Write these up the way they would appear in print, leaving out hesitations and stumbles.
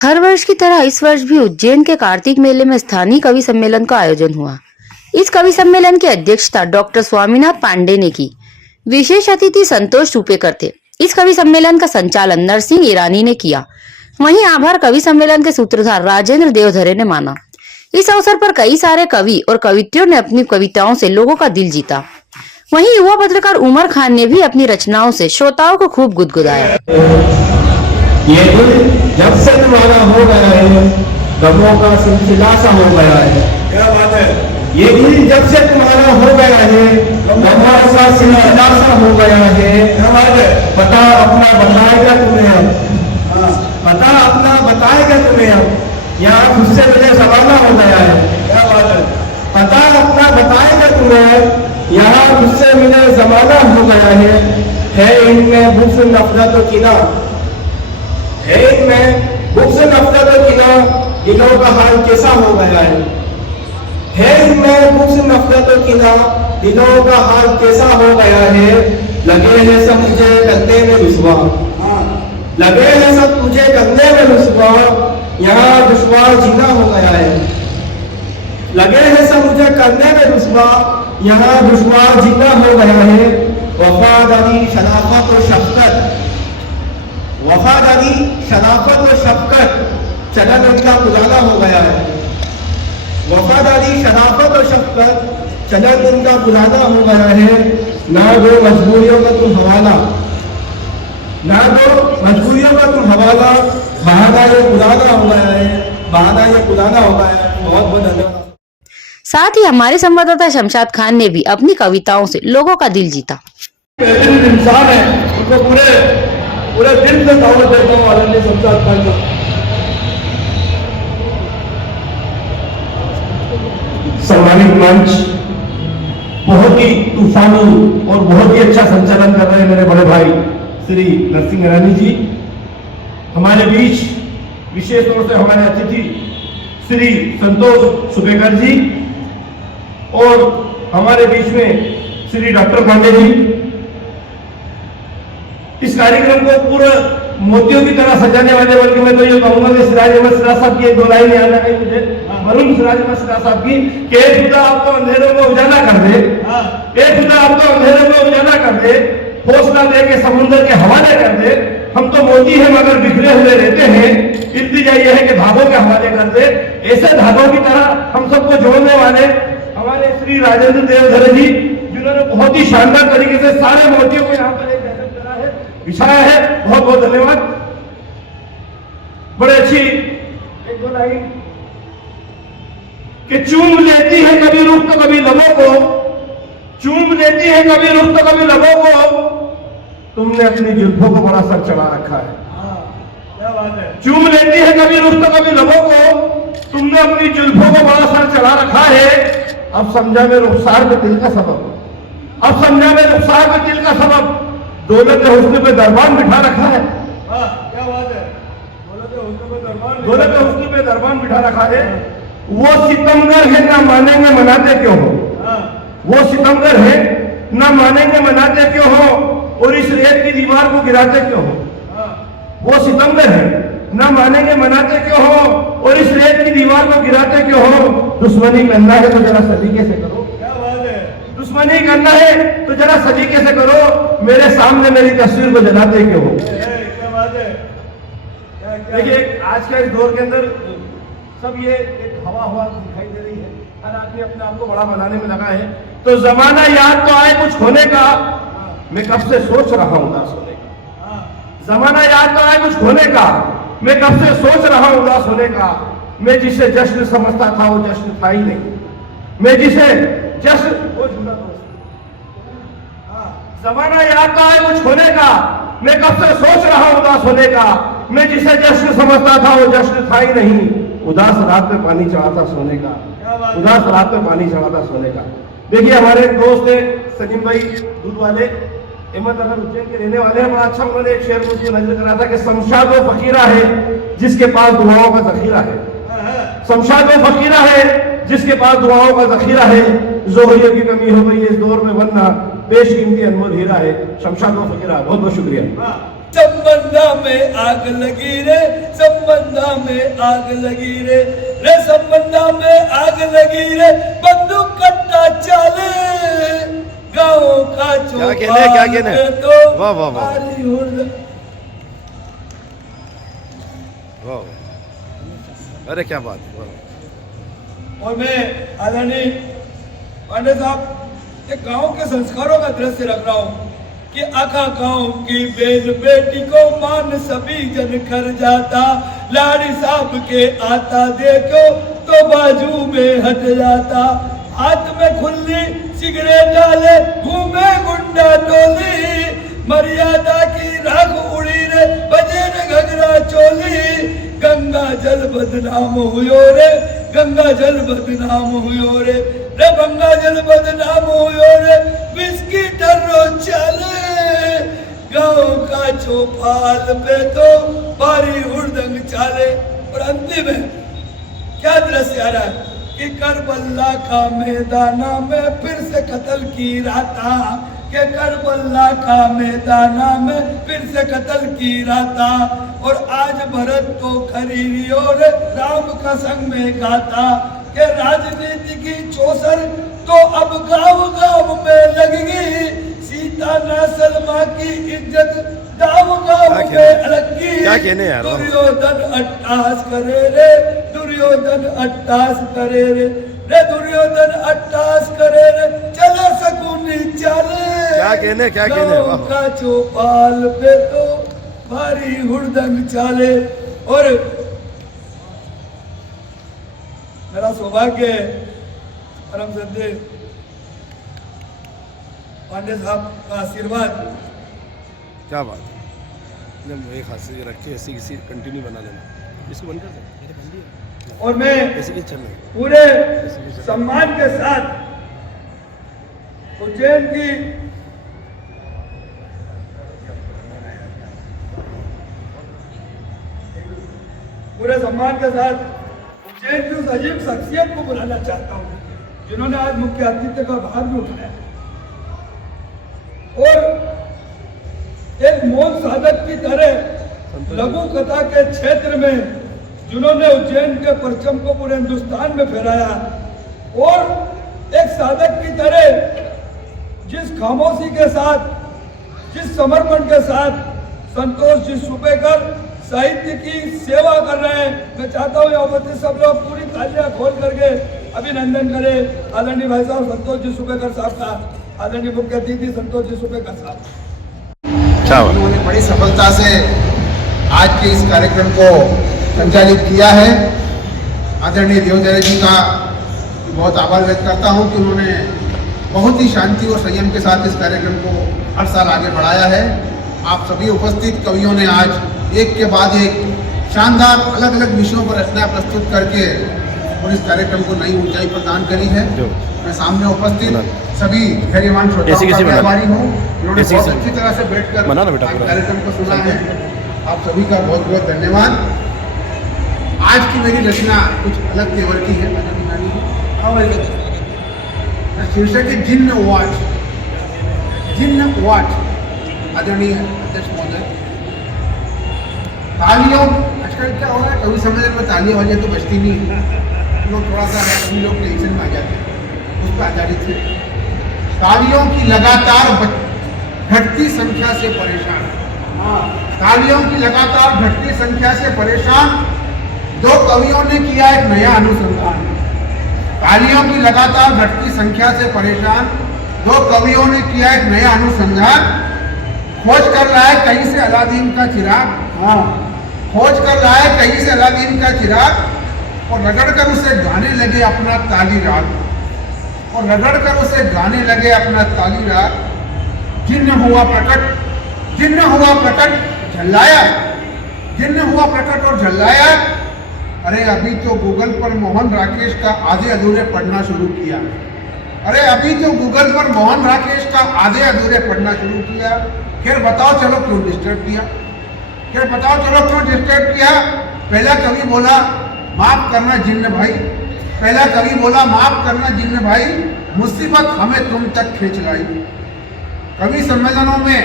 हर वर्ष की तरह इस वर्ष भी उज्जैन के कार्तिक मेले में स्थानीय कवि सम्मेलन का आयोजन हुआ। इस कवि सम्मेलन की अध्यक्षता डॉक्टर स्वामीनाथ पांडे ने की। विशेष अतिथि संतोष सुपेकर थे। इस कवि सम्मेलन का संचालन नरसिंह ईरानी ने किया। वहीं आभार कवि सम्मेलन के सूत्रधार राजेंद्र देवधरे ने माना। इस अवसर पर कई सारे कवि और कवित्रियों ने अपनी कविताओं से लोगों का दिल जीता। वहीं युवा पत्रकार उमर खान ने भी अपनी रचनाओं से श्रोताओं को खूब गुदगुदाया। ये दिल जब से तुम्हारा हो गया है, गमों का सिलसिला सा हो गया है। क्या बात है। ये दिल जब से तुम्हारा हो गया है, गमों का सिलसिला सा हो गया है। क्या बात है। पता अपना बताएगा तुम्हें अब, पता अपना बताएगा तुम्हें अब, यहाँ खुद से मुझे जमाना हो गया है। क्या बात है। पता अपना बताएगा तुम्हें, यहाँ खुद से मुझे जमाना हो गया है इनमें बुक्स नफरत तो किला, है इनमें बुक्स नफरत तो किला, दिलों का हाल कैसा हो गया है इनमें बुक्स नफरत तो किला, दिलों का हाल कैसा हो गया है। लगे हैं सब मुझे करने में रुसवा, लगे हैं सब मुझे करने में रुसवा, यहाँ दुश्वार जीना हो गया है। लगे हैं सब मुझे करने में रुसवा, यहाँ दुश्वार जीना हो गया है। वफादारी शराफत और शफकत, वफादारी शराफत और शफकत चलन उनका पुराना हो गया है। वफादारी शराफत और शफकत चलन उनका पुराना हो गया है। ना दो मजबूरियों का तुम हवाला, ना दो मजबूरियों का तुम हवाला, बहाना ये पुराना हो गया है, बहाना ये पुराना हो गया है। बहुत बहुत धन्यवाद। साथ ही हमारे संवाददाता शमशाद खान ने भी अपनी कविताओं से लोगों का दिल जीता। बेहतरीन इंसान है, उनको पूरे दिल से दावत देता हूँ आदरणीय शमशाद खान को। सम्मानित मंच, बहुत ही तूफानी और बहुत ही अच्छा संचालन कर रहे हैं मेरे बड़े भाई श्री नरसिंह ईरानी जी। हमारे बीच विशेष तौर से हमारे अतिथि श्री संतोष सुपेकर जी और हमारे बीच में श्री डॉक्टर पांडे जी। इस कार्यक्रम को पूरा मोतियों की तरह सजाने वाले, बल्कि मैं तो ये कहूंगा कि सिराज अहमद सिराज साहब की एक दो लाइन याद आ गई मुझे, मरूम सिराज अहमद सिराज साहब की, कि एक खुदा आपको अंधेरों में उजाला कर दे, एक खुदा आपको अंधेरों में उजाला कर दे, हौसला दे के समुद्र के हवाले कर दे। हम तो मोती हैं मगर बिखरे हुए रहते हैं, इल्तिजा ये है कि धागों के हवाले कर दे। ऐसे धागों की तरह हम सबको जोड़ने वाले हमारे श्री राजेंद्र देवधरे जी, जिन्होंने बहुत ही शानदार तरीके से सारे मोतियों को यहाँ पर एक बिछाया है। बहुत बहुत धन्यवाद। बड़े अच्छी एक दो लाइन कि चूम लेती है कभी रुख तो कभी लबों को, चूम लेती है कभी रुख तो कभी लबों को, तुमने अपनी जुल्फों को बड़ा सर चढ़ा रखा है। क्या बात है। चूम लेती है कभी रुख तो कभी लबों को, तुमने अपनी जुल्फों को बड़ा सर चढ़ा रखा है। अब समझा मैं रुखसार में दिल का सबब, अब समझा मैं रुखसार में दिल का सबब, दौलत हुस्न पे दरबान बिठा रखा है। क्या बात है। दौलत हुस्न पे दरबान बिठा रखा है। वो सितमगर है ना मानेंगे मनाते क्यों हो, वो सितमगर है ना मानेंगे मनाते क्यों हो, और इस रेत की दीवार को गिराते क्यों हो। वो सितमगर है ना मानेंगे मनाते क्यों हो, और इस रेत की दीवार को गिराते क्यों हो। दुश्मनी करना है तो जरा सलीके से करो। दुश्मनी करना है तो जरा सलीके से करो, मेरे सामने मेरी तस्वीर को जलाते क्यों हो। क्या बात है। देखिए आज के इस दौर के अंदर सब ये एक हवा दिखाई दे रही है, हर आदमी अपने आप को बड़ा बनाने में लगा है। तो जमाना याद तो आए कुछ होने का, मैं कब से सोच रहा हूं उदास होने का। जमाना याद तो आए कुछ होने का, मैं कब से सोच रहा हूं उदास होने का। मैं जिसे जश्न समझता था वो जश्न था ही नहीं, मैं जिसे जश्न वो झूठा दोस्त। जमाना याद तो आए कुछ होने का, मैं कब से सोच रहा हूं उदास होने का। मैं जिसे जश्न समझता था वो जश्न था ही नहीं, उदास रात में पानी चढ़ाता सोने का, उदास रात में पानी चढ़ाता सोने का। देखिए हमारे एक दोस्त है सलीम भाई दूध वाले, अहमदनगर उज्जैन के रहने वाले हैं। बड़ा अच्छा उन्होंने एक शेर मुझे नजर करा था कि शमशाद वो फकीरा है जिसके पास दुआओं का जखीरा है, शमशाद वो फकीरा है जिसके पास दुआओं का जखीरा है। जोहरियों की कमी हो गई इस दौर में, वरना बेशकीमती अनमोल हीरा है शमशाद वो फकीरा। बहुत बहुत शुक्रिया। संबंधा में आग लगी रे, संबंधा में आग लगी रे, रे संबंधा में आग लगी रे, बंदूक कट्टा चाले, गाँव का चौपाल तो वाह वाह वाह भारी हुड़। वाह, अरे क्या बात है, वाह। और मैं आदरणीय पांडे साहब एक गांव के संस्कारों का दृश्य रख रहा हूँ कि आखा गांव की बेल बेटी को मान सभी जन कर जाता, लाड़ी साहब के आता देखो तो बाजू में हट जाता, हाथ में खुली सिगरेट डाले घूमे गुंडा टोली, मर्यादा की राख उड़ी रे बजे रे घगरा चोली, गंगा जल बदनाम हुयो रे, गंगा जल बदनाम हुयो रे, रे गंगा जल बदनाम हुयो रे, विस्की टर्रो चले, गाँव का चौपाल पे तो भारी हुड़दंग चाले। और अंतिम है क्या दृश्य आ रहा है कि करबला का मैदाना में फिर से कत्ल की राता, के करबला का मैदाना में फिर से कत्ल की राता, और आज भरत तो खरीदी और राम का संग में गाता, के राजनीति की चौसर तो अब गांव गांव में लगेगी, सीता न सलमा की इज्जत गांव गांव में अलगी, दुर्योधन अट्टास करे रे, दुर्योधन अट्टास करे रे, रे दुर्योधन अट्टास करे रे, चलो शकुनी चले, क्या कहने गाँव का चौपाल पे तो भारी हुड़दंग चाले। और मेरा सौभाग्य है परम श्रद्धेय पांडे साहब का आशीर्वाद। क्या बात है, एक हाथ से रख के ऐसी किसी कंटिन्यू बना लेना, इसको बंद कर दे। और मैं ऐसे की चल रहा है पूरे सम्मान के साथ उज्जैन की पूरे सम्मान के साथ उज्जैन की उस अजीब शख्सियत को बुलाना चाहता हूं जिन्होंने आज मुख्य अतिथि का भार भी उठाया, और एक मौन साधक की तरह लघु कथा के क्षेत्र में जिन्होंने उज्जैन के परचम को पूरे हिंदुस्तान में फहराया, और एक साधक की तरह जिस खामोशी के साथ, जिस समर्पण के साथ संतोष जी सुपेकर साहित्य की सेवा कर रहे हैं, मैं चाहता हूँ उपस्थित सब लोग पूरी तालियां खोल करके अभिनंदन करें आदरणीय भाई साहब संतोष जी सुपेकर साहब का, आदरणीय मुख्य अतिथि संतोष जी सुपेकर साहब। उन्होंने बड़ी सफलता से आज के इस कार्यक्रम को संचालित किया है। आदरणीय देवजय जी का बहुत आभार व्यक्त करता हूं कि उन्होंने बहुत ही शांति और संयम के साथ इस कार्यक्रम को हर साल आगे बढ़ाया है। आप सभी उपस्थित कवियों ने आज एक के बाद एक शानदार अलग अलग विषयों पर रचना प्रस्तुत करके और इस कार्यक्रम को नई ऊंचाई प्रदान करी है। मैं सामने उपस्थित सभी धैर्यवान श्रोताओं का आभारी हूँ, उन्होंने बहुत अच्छी तरह से बैठकर कार्यक्रम को सुना है। आप सभी का बहुत बहुत धन्यवाद। आज की मेरी रचना कुछ अलग तेवर की है। शीर्षक है जिन्न वॉच। जिन्न वॉच। आदरणीय अध्यक्ष महोदय, तालियों आजकल क्या हो रहा है, कभी समय में तालियां वालियां तो बजती नहीं, लोग थोड़ा सा सभी लोग टेंशन में आ जाते हैं, उस पर आधारित है। तालियों की लगातार घटती संख्या से परेशान, तालियों की लगातार घटती संख्या से परेशान दो कवियों ने किया एक नया अनुसंधान। तालियों की लगातार घटती संख्या से परेशान दो कवियों ने किया एक नया अनुसंधान। खोज कर रहा है कहीं से अलादीन का चिराग, खोज कर रहा है कहीं से अलादीन का चिराग, और रगड़ कर उसे गाने लगे अपना ताली राग, और रगड़ कर उसे गाने लगे अपना ताली राग। जिन्न हुआ प्रकट, जिन्न हुआ प्रकट झल्लाया, जिन्न हुआ प्रकट और झल्लाया। अरे अभी तो गूगल पर मोहन राकेश का आधे अधूरे पढ़ना शुरू किया, अरे अभी तो गूगल पर मोहन राकेश का आधे अधूरे पढ़ना शुरू किया। फिर बताओ चलो क्यों डिस्टर्ब किया, फिर बताओ चलो क्यों डिस्टर्ब किया। पहला कवि बोला माफ करना जिन्न भाई, पहला कवि बोला माफ करना जिन्न भाई, मुसीबत हमें तुम तक खींच लाई। कवि सम्मेलनों में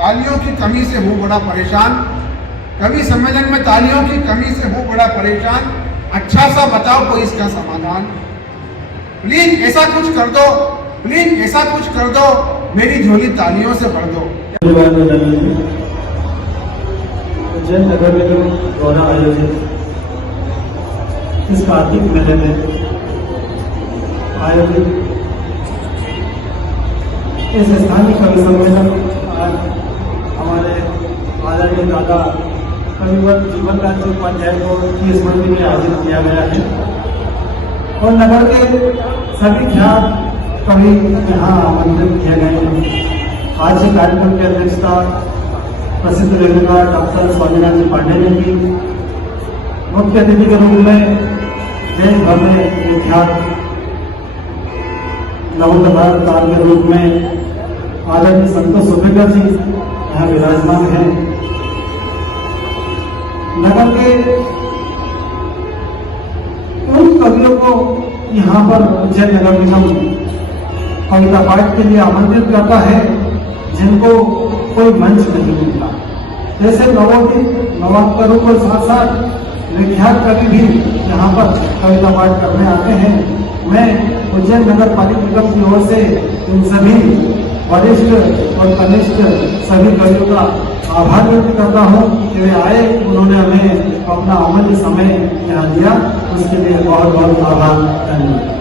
तालियों की कमी से हूँ बड़ा परेशान, कवि सम्मेलन में तालियों की कमी से हूँ बड़ा परेशान, अच्छा सा बताओ कोई इसका समाधान। प्लीज ऐसा कुछ कर दो, प्लीज ऐसा कुछ कर दो, मेरी झोली तालियों से भर दो। उज्जैन नगर में जो दौरा आयोजित इस कार्तिक मेले में आयोजित इस स्थानीय कवि सम्मेलन आज हमारे आदरणीय दादा कविवर जीवन राज्य उपाध्याय को की स्मृति में आयोजित किया गया है और नगर के सभी ख्यात कवि यहाँ आमंत्रित किए गए हैं। आज के कार्यक्रम की अध्यक्षता प्रसिद्ध लेखक डॉक्टर स्वामीनाथ जी पांडे ने की। मुख्य अतिथि के रूप में जैन भर में विख्यात नवोत्थान के रूप में आदरणीय संतोष सुपेकर जी यहाँ विराजमान हैं। नगर के उन कवियों को यहाँ पर उज्जैन नगर निगम कविता पाठ के लिए आमंत्रित करता है जिनको कोई मंच नहीं मिलता। जैसे नवोत्तरों के साथ साथ विख्यात कवि भी यहाँ पर कविता पाठ करने आते हैं। मैं उज्जैन नगर पालिका निगम की ओर से इन सभी वरिष्ठ और कनिष्ठ सभी कवियों का आभार व्यक्त करता हूँ कि वे आए, उन्होंने हमें अपना अमूल्य समय यहाँ दिया, उसके लिए बहुत बहुत आभार। धन्यवाद।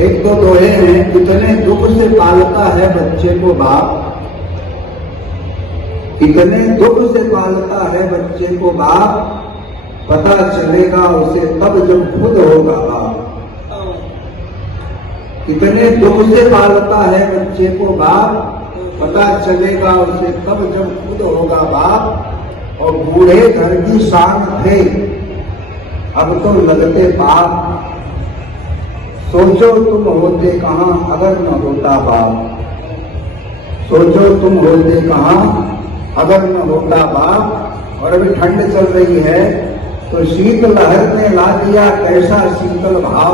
एक तो दोहे हैं, इतने दुख से पालता है बच्चे को बाप, इतने दुख से पालता है बच्चे को बाप, पता चलेगा उसे तब जब खुद होगा बाप। इतने दुख से पालता है बच्चे को बाप, पता चलेगा उसे तब जब खुद होगा बाप। और बूढ़े घर की शान थे, अब तो लगते पाप, सोचो तुम होते कहाँ अगर न होता बाप, सोचो तुम होते कहाँ अगर न होता बाप। और अभी ठंड चल रही है तो शीत लहर ने ला दिया कैसा शीतल भाव,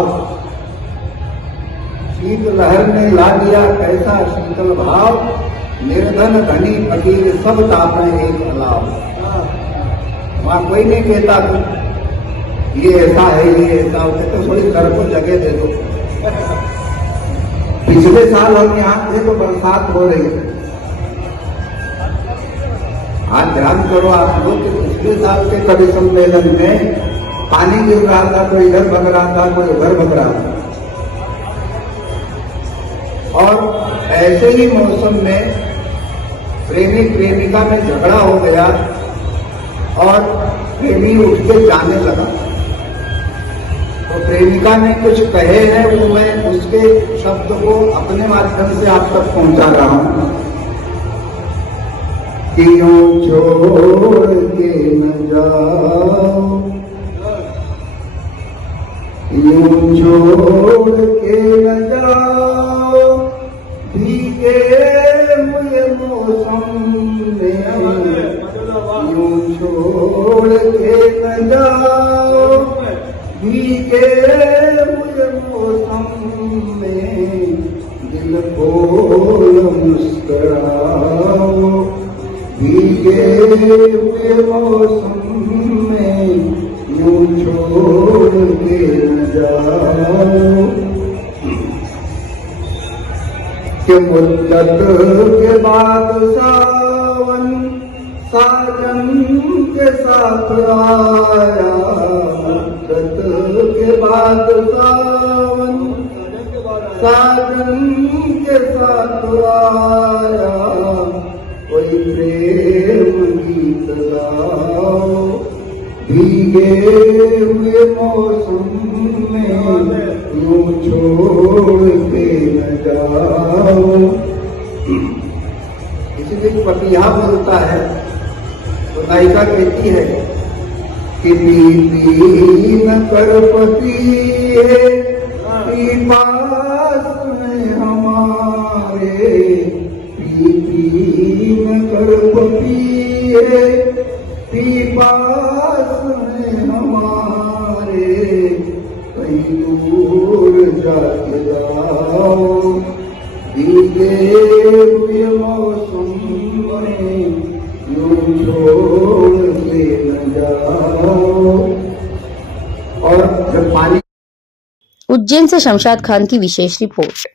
शीत लहर ने ला दिया कैसा शीतल भाव, निर्धन धनी फकीर सब तापे एक अलाव। वहां कोई नहीं कहता ये ऐसा है ये ऐसा होता, तो थोड़ी घर को जगह दे दो। पिछले साल हम यहाँ थे तो बरसात हो रही है, आज ध्यान करो आप लोग कि पिछले साल के कवि सम्मेलन में पानी गिर रहा था, कोई इधर भग रहा था, कोई उधर भग रहा था। और ऐसे ही मौसम में प्रेमी प्रेमिका में झगड़ा हो गया और प्रेमी उठ के जाने लगा। तो प्रेमिका ने कुछ कहे हैं, वो मैं उसके शब्द को अपने माध्यम से आप तक पहुंचा रहा हूं। कि यूं छोड़ के न जाओ, यूं छोड़ के न जाओ, भीगे हुए मौसम में, यूं छोड़ के न जाओ, भीगे हुए मौसम में, दिल खोल मुस्कुराओ, भीगे हुए मौसम में, यूं छोड़ के न जाओ। कि मुद्दत के बाद सावन साजन के साथ आया, मुद्दत के बाद सावन साजन के साथ आया, कोई प्रेम गीत गाओ, भीगे हुए मौसम में, यूं छोड़ के न जाओ। इसलिए पपिया बोलता है, तो नायिका कहती है कि पी न कर पति है, पी पास में हमारे, पी न कर पति है, पी पास में हमारे, कहीं दूर रख जाओ, बीते हुए मौसम में यूं छोड़ के न जाओ। और जब पानी उज्जैन से शमशाद खान की विशेष रिपोर्ट।